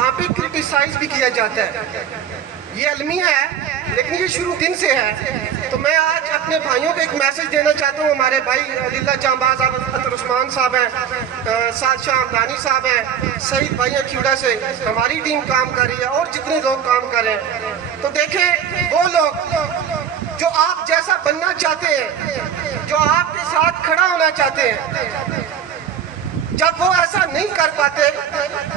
وہاں پہ کرٹیسائز بھی کیا جاتا ہے. یہ المیہ ہے لیکن یہ شروع دن سے ہے. تو میں آج اپنے بھائیوں کو ایک میسج دینا چاہتا ہوں. ہمارے بھائی علی اللہ جانباز عطر عثمان صاحب ہیں, سعد شاہ ہمدانی صاحب ہیں, سعید بھائی ہیں کھیوڑا سے, ہماری ٹیم کام کر رہی ہے اور جتنے لوگ کام کر رہے ہیں. تو دیکھیں وہ لوگ جو آپ جیسا بننا چاہتے ہیں, جو آپ کے ساتھ کھڑا ہونا چاہتے ہیں, جب وہ ایسا نہیں کر پاتے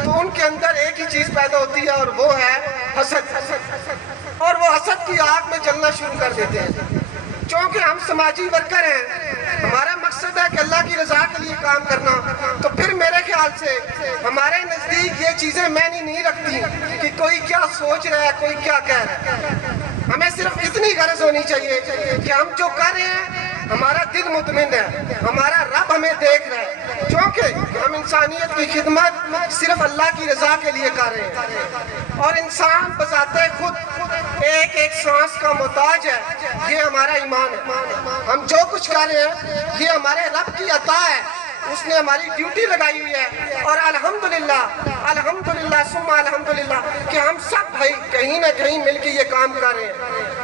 تو ان کے اندر ایک ہی چیز پیدا ہوتی ہے اور وہ ہے حسد. اور وہ حسد کی آگ میں جلنا شروع کر دیتے ہیں. چونکہ ہم سماجی ورکر ہیں, ہمارا مقصد ہے کہ اللہ کی رضا کے لیے کام کرنا, تو پھر میرے خیال سے ہمارے نزدیک یہ چیزیں معنی نہیں رکھتی کہ کوئی کیا سوچ رہا ہے, کوئی کیا کہہ رہا ہے. ہمیں صرف اتنی غرض ہونی چاہیے کہ ہم جو کر رہے ہیں ہمارا دل مطمئن ہے, ہمارا رب ہمیں دیکھ رہا ہے, کیونکہ ہم انسانیت کی خدمت صرف اللہ کی رضا کے لیے کر رہے ہیں. اور انسان بذات خود ایک ایک سانس کا محتاج ہے. یہ ہمارا ایمان ہے. ہم جو کچھ کر رہے ہیں یہ ہمارے رب کی عطا ہے, اس نے ہماری ڈیوٹی لگائی ہوئی ہے. اور الحمدللہ ثم الحمدللہ کہ ہم سب بھائی کہیں نہ کہیں مل کے یہ کام کر رہے ہیں.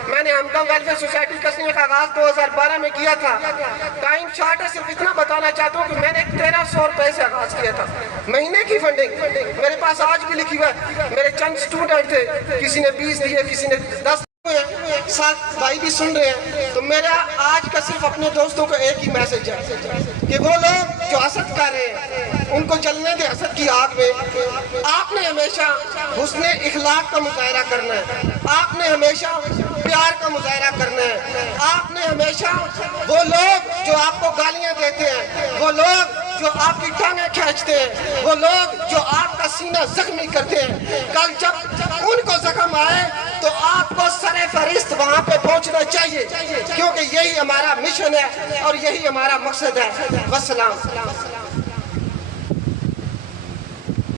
میں نے ہمدم ویلفیئر سوسائٹی کسنی کا آغاز 2012 میں کیا تھا. ٹائم شارٹ ہے, صرف اتنا بتانا چاہتا ہوں کہ میں نے 1300 روپے سے آغاز کیا تھا, مہینے کی فنڈنگ. میرے پاس آج بھی لکھی ہوا ہے, میرے چند اسٹوڈنٹ تھے, کسی نے 20 دیے, کسی نے 10 دیے, ساتھ بھائی بھی سن رہے ہیں. تو میرا آج کا صرف اپنے دوستوں کو ایک ہی میسج ہے کہ وہ لوگ جو حسد کر رہے ہیں ان کو جلنے دے حسد کی آگ میں. آپ نے ہمیشہ حسن اخلاق کا مظاہرہ کرنا ہے, آپ نے ہمیشہ پیار کا مظاہرہ کرنا ہے. آپ نے ہمیشہ وہ لوگ جو آپ کو گالیاں دیتے ہیں, وہ لوگ جو آپ کی ٹانگیں کھینچتے ہیں, وہ لوگ جو آپ کا سینہ زخمی کرتے ہیں, کل جب ان کو زخم آئے تو آپ کو سر فہرست وہاں پہ پہنچنا چاہیے, کیونکہ یہی ہمارا مشن ہے اور یہی ہمارا مقصد ہے. والسلام.